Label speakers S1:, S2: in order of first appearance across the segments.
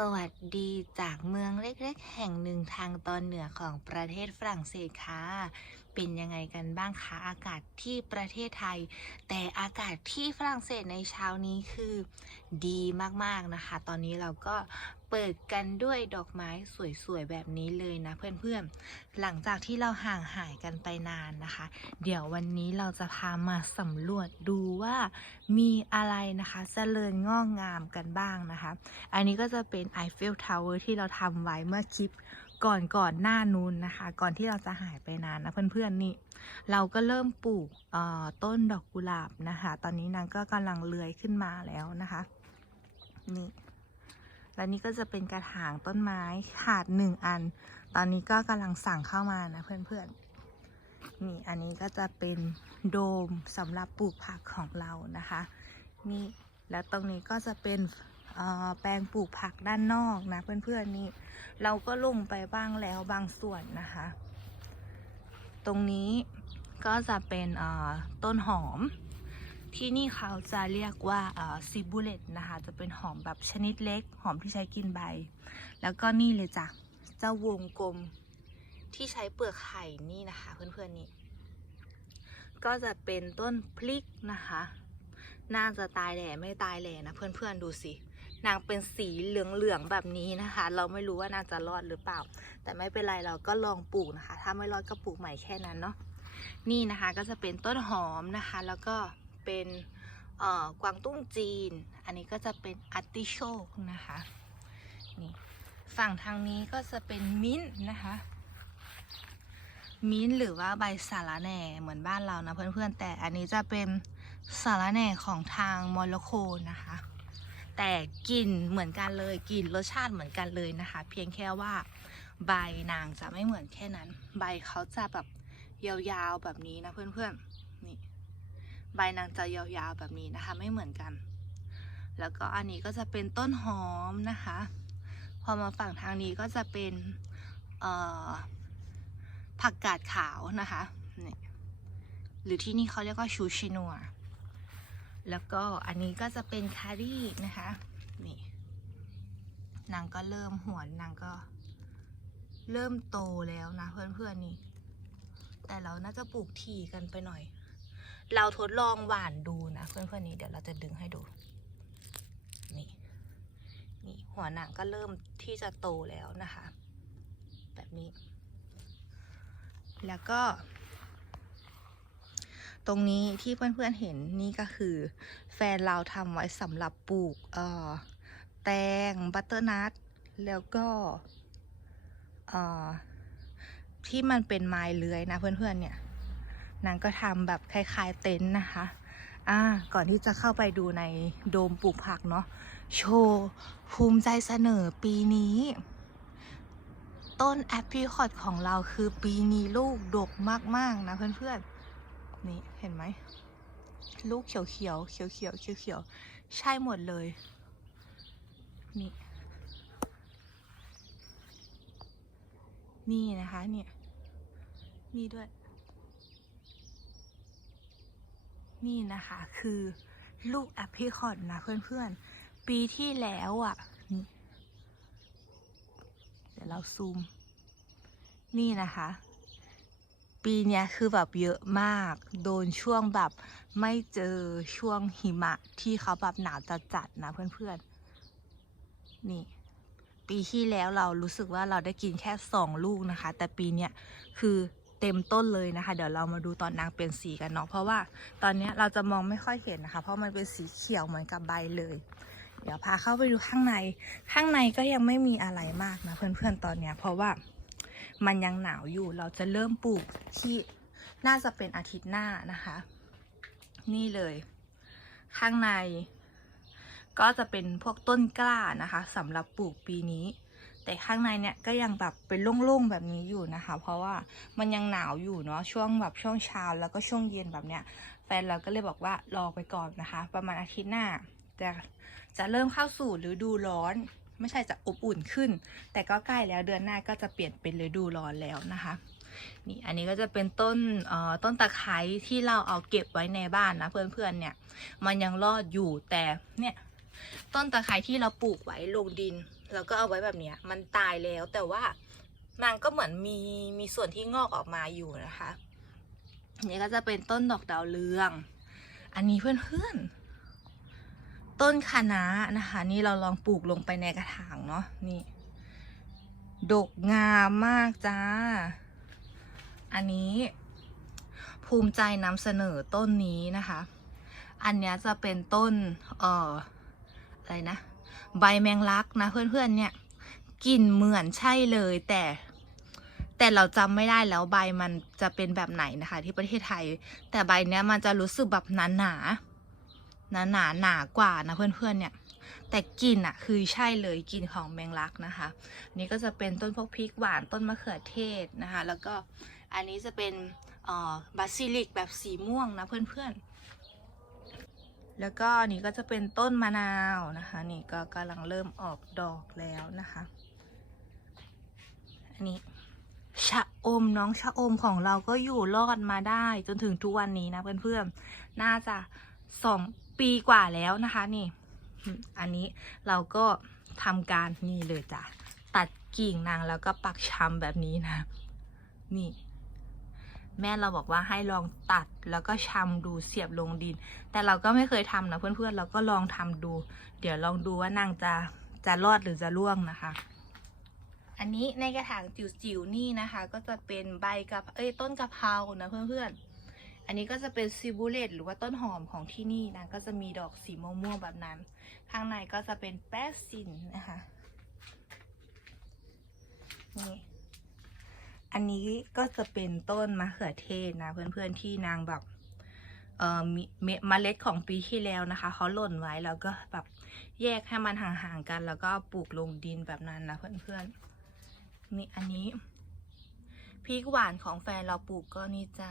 S1: สวัสดีจากเมืองเล็กๆ แห่งหนึ่งทางตอนเหนือของประเทศฝรั่งเศสค่ะ เป็นยังไงกันบ้างคะอากาศที่ประเทศไทย แต่อากาศที่ฝรั่งเศสในเช้านี้คือดีมากๆนะคะ ตอนนี้เราก็ เปิดกันด้วยดอกไม้สวยๆแบบนี้เลยนะเพื่อนๆ หลังจากที่เราห่างหายกันไปนานนะคะ เดี๋ยววันนี้เราจะพามาสำรวจดูว่ามีอะไรนะคะเจริญงอกงามกันบ้างนะคะ อันนี้ก็จะเป็น Eiffel Tower ที่เราทำไว้เมื่อคลิปก่อนก่อนหน้านู้นนะคะ ก่อนที่เราจะหายไปนานนะเพื่อนๆนี่ เราก็เริ่มปลูกต้นดอกกุหลาบนะคะ ตอนนี้นางก็กำลังเลื้อยขึ้นมาแล้วนะคะ นี่ แล้วนี่ก็จะเป็นกระถางต้นไม้ขาดหนึ่งอัน ตอนนี้ก็กำลังสั่งเข้ามานะเพื่อนๆ นี่อันนี้ก็จะเป็นโดมสำหรับปลูกผักของเรานะคะ นี่แล้วตรงนี้ก็จะเป็นอ่อแปลงปลูกผักด้านนอกนะเพื่อนๆนี่เราก็ลงไปบ้างแล้วบางส่วนนะคะ ตรงนี้ก็จะเป็นอ่อต้นหอม ที่นี่เขาจะเรียกว่าซิบูเลตนะคะ จะเป็นหอมแบบชนิดเล็ก หอมที่ใช้กินใบ แล้วก็นี่เลยจ้ะเจ้าวงกลมที่ใช้เปลือกไข่นี่นะคะ เพื่อนๆนี่ก็จะเป็นต้นพลิกนะคะ น่าจะตายแหล่ไม่ตายแหล่นะเพื่อนๆดูสิ นางเป็นสีเหลืองๆแบบนี้นะคะ เราไม่รู้ว่านางจะรอดหรือเปล่า แต่ไม่เป็นไรเราก็ลองปลูกนะคะ ถ้าไม่รอดก็ปลูกใหม่แค่นั้นเนาะ นี่นะคะก็จะเป็นต้นหอมนะคะ แล้วก็ เป็นกวางตุ้งจีน อันนี้ก็จะเป็นอาร์ติโชกนะคะ นี่ฝั่งทางนี้ก็จะเป็นมิ้นนะคะ มิ้นหรือว่าใบสาระแหน่เหมือนบ้านเรานะเพื่อนๆ แต่อันนี้จะเป็นสาระแหน่ของทางโมร็อกโกนะคะ แต่กลิ่นเหมือนกันเลยกลิ่นรสชาติเหมือนกันเลยนะคะ เพียงแค่ว่าใบนางจะไม่เหมือนแค่นั้น ใบเขาจะแบบยาวๆแบบนี้นะเพื่อนๆ ใบนางจะยาวๆแบบนี้นะคะ ไม่เหมือนกัน แล้วก็อันนี้ก็จะเป็นต้นหอมนะคะ พอมาฝั่งทางนี้ก็จะเป็นผักกาดขาวนะคะนี่หรือที่นี่เขาเรียกว่าชูชินัวแล้วก็อันนี้ก็จะเป็นคารี่นะคะนี่นางก็เริ่มหัวนางก็เริ่มโตแล้วนะเพื่อนๆนี่ แต่เราน่าจะปลูกถี่กันไปหน่อย เราทดลองหวานดูนะเพื่อนๆนี้เดี๋ยวเราจะดึงให้ดู นี่นี่หัวหนังก็เริ่มที่จะโตแล้วนะคะ แบบนี้ แล้วก็ ตรงนี้ที่เพื่อนๆเห็นนี่ก็คือ แฟนเราทำไว้สำหรับปลูกเอ่อแตงบัตเตอร์นัทแล้วก็เอ่อที่มันเป็นไม้เลื้อยนะเพื่อนๆเนี่ย นางก็ทำแบบคล้ายๆเต็นท์นะคะ อ่า ก่อนที่จะเข้าไปดูในโดมปลูกผักเนาะ โชว์ภูมิใจเสนอปีนี้ ต้นแอปพลิคอตของเราคือปีนี้ลูกดกมากๆนะเพื่อนๆ นี่เห็นไหม ลูกเขียวๆ เขียวๆ เขียวๆเขียวๆใช่หมดเลย นี่ นี่นะคะเนี่ยนี่ด้วย นี่นะคะคือลูกแอปพิคอตนะเพื่อนๆ ปีที่แล้วอะ่ะนี่เดี๋ยวเราซูม นี่นะคะ ปีเนี้ยคือแบบเยอะมาก โดนช่วงแบบไม่เจอช่วงหิมะที่เขาแบบหนาวจัดๆนะเพื่อนๆ นี่ปีที่แล้วเรารู้สึกว่าเราได้กินแค่สองลูกนะคะ แต่ปีเนี้ยคือ เต็มต้นเลยนะคะ เดี๋ยวเรามาดูตอนนางเปลี่ยนสีกันเนาะเพราะว่าตอนนี้เราจะมองไม่ค่อยเห็นนะคะ เพราะมันเป็นสีเขียวเหมือนกับใบเลย เดี๋ยวพาเข้าไปดูข้างใน ข้างในก็ยังไม่มีอะไรมากนะเพื่อนๆตอนเนี้ย เพราะว่ามันยังหนาวอยู่เราจะเริ่มปลูกที่น่าจะเป็นอาทิตย์หน้านะคะ นี่เลย ข้างใน ก็จะเป็นพวกต้นกล้านะคะสำหรับปลูกปีนี้ แต่ข้างในเนี่ยก็ยังแบบเป็นโล่งๆแบบนี้อยู่นะคะ เพราะว่ามันยังหนาวอยู่เนาะช่วงแบบช่วงเช้าแล้วก็ช่วงเย็นแบบเนี้ยแฟนเราก็เลยบอกว่ารอไปก่อนนะคะ ประมาณอาทิตย์หน้าจะจะเริ่มเข้าสู่ฤดูร้อนไม่ใช่จะอบอุ่นขึ้น แต่ก็ใกล้แล้วเดือนหน้าก็จะเปลี่ยนเป็นฤดูร้อนแล้วนะคะ นี่อันนี้ก็จะเป็นต้นเอ่อต้นตะไคร้ที่เราเอาเก็บไว้ในบ้านนะเพื่อนๆเนี่ย มันยังรอดอยู่แต่เนี่ยต้นตะไคร้ที่เราปลูกไว้ลงดิน แล้วก็เอาไว้แบบเนี้ย มันตายแล้วแต่ว่ามันก็เหมือนมีมีส่วนที่งอกออกมาอยู่นะคะนนี้ก็จะเป็นต้นดอกดาวเรือง อันนี้เพื่อนๆ ต้นคะน้านะคะ นี่เราลองปลูกลงไปในกระถางเนาะนี่ ดกงามมากจ้า อันนี้ภูมิใจนำเสนอต้นนี้นะคะ อันนี้จะเป็นต้นเอ่ออะไรนะ ใบแมงลักนะ เพื่อนๆเนี่ยกลิ่นเหมือนใช่เลยแต่ แต่เราจำไม่ได้แล้วใบมันจะเป็นแบบไหนนะคะ ที่ประเทศไทย แต่ใบเนี้ยมันจะรู้สึกแบบหนาหนาหนาหนาหนากว่านะเพื่อนๆเนี่ย แต่กลิ่นอะคือใช่เลยกลิ่นของแมงลักนะคะอันนี้ก็จะเป็นต้นพวกพริกหวานต้นมะเขือเทศนะคะ แล้วก็อันนี้จะเป็นเอ่อบาซิลิกแบบสีม่วงนะเพื่อนๆ แล้วก็นี่ก็จะเป็นต้นมะนาวนะคะ นี่ก็กำลังเริ่มออกดอกแล้วนะคะ อันนี้ชะอมน้องชะอมของเราก็อยู่รอดมาได้จนถึงทุกวันนี้นะเพื่อนๆ น่าจะสองปีกว่าแล้วนะคะนี่ อันนี้เราก็ทำการนี่เลยจ้ะ ตัดกิ่งนางแล้วก็ปักชำแบบนี้นะ นี่ แม่เราบอกว่าให้ลองตัดแล้วก็ชำดูเสียบลงดิน แต่เราก็ไม่เคยทำนะเพื่อนๆ เราก็ลองทำดู เดี๋ยวลองดูว่านางจะจะรอดหรือจะร่วงนะคะ อันนี้ในกระถางจิ๋วๆนี่นะคะ ก็จะเป็นใบกับเอ้ยต้นกะเพรานะเพื่อนๆ อันนี้ก็จะเป็นซิบูเลตหรือว่าต้นหอมของที่นี่นะก็จะมีดอกสีม่วงๆแบบนั้น ข้างในก็จะเป็นแป้สินนะคะนี่ อันนี้ก็จะเป็นต้นมะเขือเทศนะเพื่อนๆที่นางแบบเอ่อมีเมเมล็ดของปีที่แล้วนะคะเขาหล่นไว้แล้วก็แบบแยกให้มันห่างๆกัน แล้วก็ปลูกลงดินแบบนั้นนะเพื่อนๆนี่อันนี้พริกหวานของแฟนเราปลูกก็นี่จ้า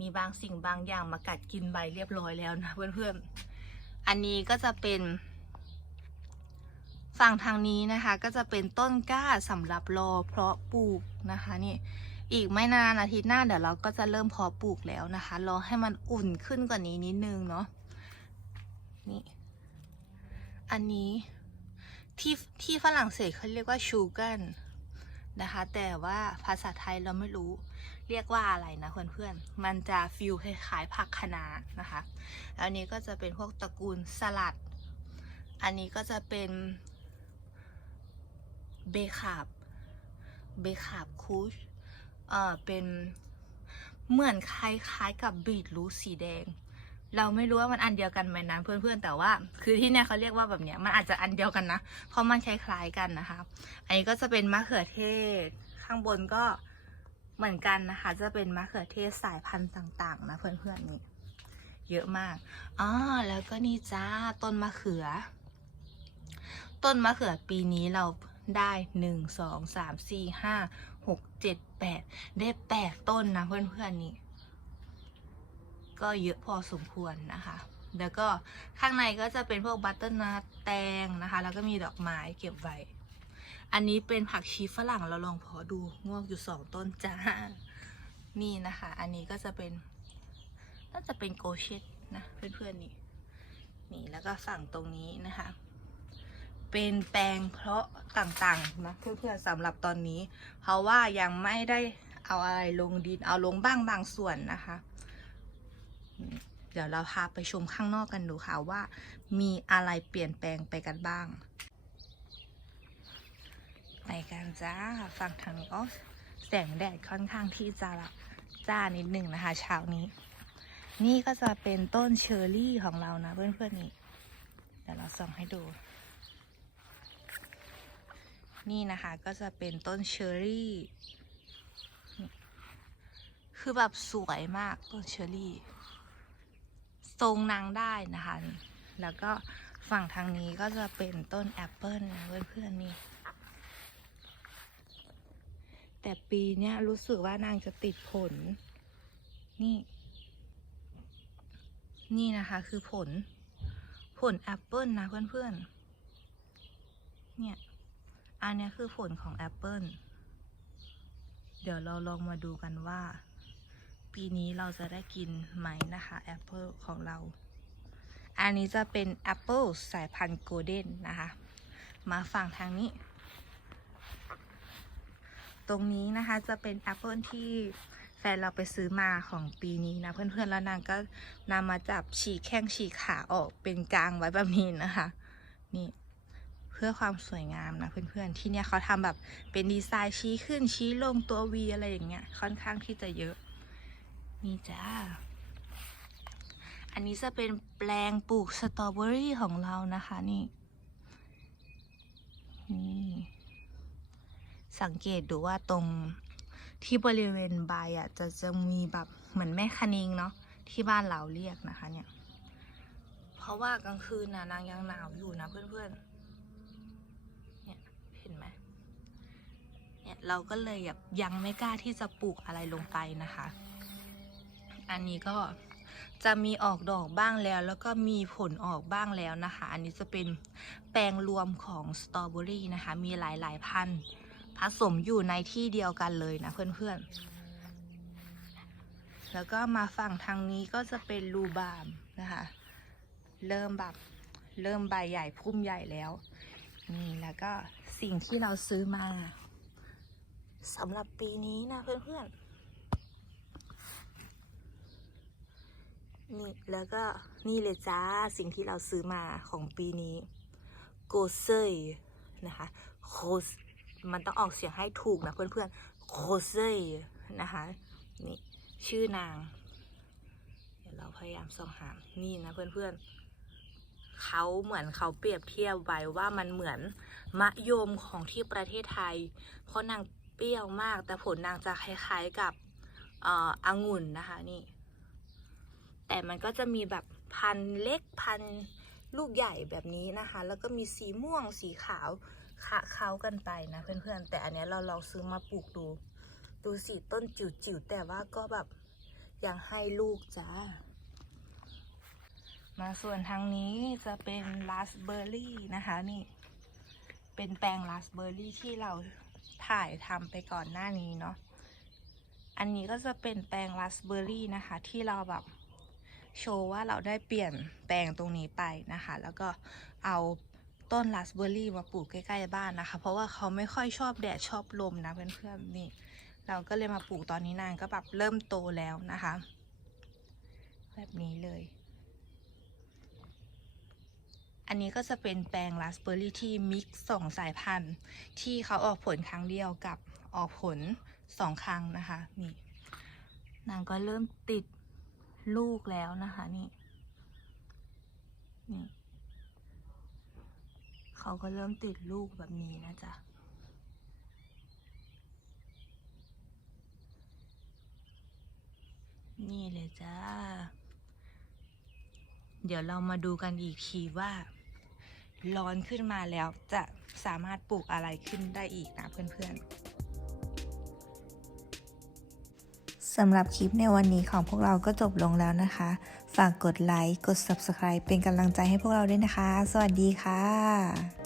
S1: มีบางสิ่งบางอย่างมากัดกินใบเรียบร้อยแล้วนะเพื่อนๆ อันนี้ก็จะเป็น ฝั่งทางนี้นะคะก็จะเป็นต้นกล้าสำหรับรอเพาะปลูกนะคะนี่อีกไม่นานอาทิตย์หน้าเดี๋ยวเราก็จะเริ่มเพาะปลูกแล้วนะคะ รอให้มันอุ่นขึ้นกว่านี้นิดนึงเนาะนี่อันนี้ที่ที่ฝรั่งเศสเขาเรียกว่าชูกันนะคะ แต่ว่าภาษาไทยเราไม่รู้เรียกว่าอะไรนะเพื่อนๆ มันจะฟิลคล้ายๆผักคะน้านะคะแล้วอันนี้ก็จะเป็นพวกตระกูลสลัด อันนี้ก็จะเป็น เบคาบเบคาบคูชเอ่อเป็นเหมือนคล้ายๆกับบีทรูทสีแดง เราไม่รู้ว่ามันอันเดียวกันไหมนะเพื่อนๆแต่ว่า คือที่เนี่ยเขาเรียกว่าแบบเนี้ยมันอาจจะอันเดียวกันนะเพราะมันคล้ายๆกันนะคะ อันนี้ก็จะเป็นมะเขือเทศ ข้างบนก็เหมือนกันนะคะ จะเป็นมะเขือเทศสายพันธุ์ต่างๆ นะเพื่อนๆนี่เยอะมากอ๋อแล้วก็นี่จ้าต้นมะเขือ ต้นมะเขือปีนี้เรา ได้หนึ่งสองสามสี่ห้าหกเจ็ดแปดได้แปดต้นนะเพื่อนๆนี่ ก็เยอะพอสมควรนะคะ แล้วก็ข้างในก็จะเป็นพวกบัตเตอร์นัทแตงนะคะ แล้วก็มีดอกไม้เก็บไว้ อันนี้เป็นผักชีฝรั่งเราลองพอดูงอกอยู่สองต้นจ้า นี่นะคะ อันนี้ก็จะเป็นน่าจะเป็นโกเชตนะเพื่อนๆนี่นี่แล้วก็ฝั่งตรงนี้นะคะ เป็นแปลงเพราะต่างๆนะเพื่อนๆสำหรับตอนนี้ เพราะว่ายังไม่ได้เอาอะไรลงดินเอาลงบ้างบางส่วนนะคะ เดี๋ยวเราพาไปชมข้างนอกกันดูค่ะว่า มีอะไรเปลี่ยนแปลงไปกันบ้าง ไปกันจ้าฝั่งทางนี้ก็แสงแดดค่อนข้างที่จะละจ้านิดหนึ่งนะคะเช้านี้ นี่ก็จะเป็นต้นเชอร์รี่ของเรานะเพื่อนๆนี่เดี๋ยวเราส่องให้ดู นี่นะคะก็จะเป็นต้นเชอร์รี่ คือแบบสวยมากต้นเชอร์รี่ ทรงนางได้นะคะนี่แล้วก็ฝั่งทางนี้ก็จะเป็นต้นแอปเปิลนะเพื่อนๆนี่ แต่ปีเนี้ยรู้สึกว่านางจะติดผล นี่ นี่นะคะคือผล ผลแอปเปิลนะเพื่อนๆ เนี่ย อันนี้คือผลของแอปเปิลเดี๋ยวเราลองมาดูกันว่า ปีนี้เราจะได้กินไหมนะคะแอปเปิลของเรา อันนี้จะเป็นแอปเปิลสายพันธุ์โกลเด้นนะคะ มาฝั่งทางนี้ ตรงนี้นะคะจะเป็นแอปเปิลที่แฟนเราไปซื้อมาของปีนี้นะเพื่อนๆแล้วนางก็นำมาจับฉีกแข้งฉีกขาออกเป็นกลางไว้แบบนี้นะคะ นี่ พื่อความสวยงามนะเพื่อนๆ ที่เนี่ยเขาทำแบบเป็นดีไซน์ชี้ขึ้นชี้ลงตัววีอะไรอย่างเงี้ยค่อนข้างที่จะเยอะ นี่จ้า อันนี้จะเป็นแปลงปลูกสตรอเบอรี่ของเรานะคะนี่ นี่ สังเกตดูว่าตรงที่บริเวณใบอะจะจะมีแบบเหมือนแม่คะนิงเนาะที่บ้านเราเรียกนะคะเนี่ย เพราะว่ากลางคืนน่ะนางยังหนาวอยู่นะเพื่อนๆ เนี่ยเห็นไหม เนี่ยเราก็เลยแบบยังไม่กล้าที่จะปลูกอะไรลงไปนะคะ อันนี้ก็จะมีออกดอกบ้างแล้ว แล้วก็มีผลออกบ้างแล้วนะคะ อันนี้จะเป็นแปลงรวมของสตรอเบอรี่นะคะ มีหลายๆพันธุ์ผสมอยู่ในที่เดียวกันเลยนะเพื่อนๆ แล้วก็มาฝั่งทางนี้ก็จะเป็นรูบามนะคะ เริ่มแบบเริ่มใบใหญ่พุ่มใหญ่แล้ว นี่แล้วก็สิ่งที่เราซื้อมา สำหรับปีนี้นะเพื่อนๆ นี่แล้วก็นี่เลยจ้าสิ่งที่เราซื้อมาของปีนี้โกเซยนะคะโคสมันต้องออกเสียงให้ถูกนะเพื่อนๆโคเซยนะคะนี่ชื่อนาง เดี๋ยวเราพยายามส่องหานี่นะเพื่อนๆเขาเหมือนเขาเปรียบเทียบไว้ว่ามันเหมือนมะยมของที่ประเทศไทย เพราะนาง เปรี้ยวมาก แต่ผลนางจะคล้ายๆกับเอ่อองุ่นนะคะนี่ แต่มันก็จะมีแบบพันเล็กพันลูกใหญ่แบบนี้นะคะ แล้วก็มีสีม่วงสีขาวคะเขากันไปนะเพื่อนๆ แต่อันเนี้ยเราลองซื้อมาปลูกดู ดูสิต้นจิ๋วๆ แต่ว่าก็แบบยังให้ลูกจ้า มาส่วนทางนี้จะเป็นราสเบอร์รี่นะคะนี่ เป็นแปลงราสเบอร์รี่ที่เรา ถ่ายทำไปก่อนหน้านี้เนาะ อันนี้ก็จะเป็นแปลงราสเบอร์รี่นะคะ ที่เราแบบโชว์ว่าเราได้เปลี่ยนแปลงตรงนี้ไปนะคะ แล้วก็เอาต้นราสเบอร์รี่มาปลูกใกล้ๆบ้านนะคะ เพราะว่าเขาไม่ค่อยชอบแดดชอบลมนะเพื่อนๆนี่ เราก็เลยมาปลูกตอนนี้นางก็แบบเริ่มโตแล้วนะคะ แบบนี้เลย อันนี้ก็จะเป็นแปลงราสเบอร์รี่ที่มิกซ์สองสายพันธุ์ ที่เขาออกผลครั้งเดียวกับออกผลสองครั้งนะคะนี่นางก็เริ่มติดลูกแล้วนะคะนี่นี่เขาก็เริ่มติดลูกแบบนี้นะจ๊ะนี่เลยจ้า เดี๋ยวเรามาดูกันอีกทีว่า ร้อนขึ้นมาแล้วจะสามารถปลูกอะไรขึ้นได้อีกนะเพื่อนๆสำหรับคลิปในวันนี้ของพวกเราก็จบลงแล้วนะคะ ฝากกดไลค์ กด Subscribe เป็นกำลังใจให้พวกเราด้วยนะคะ สวัสดีค่ะ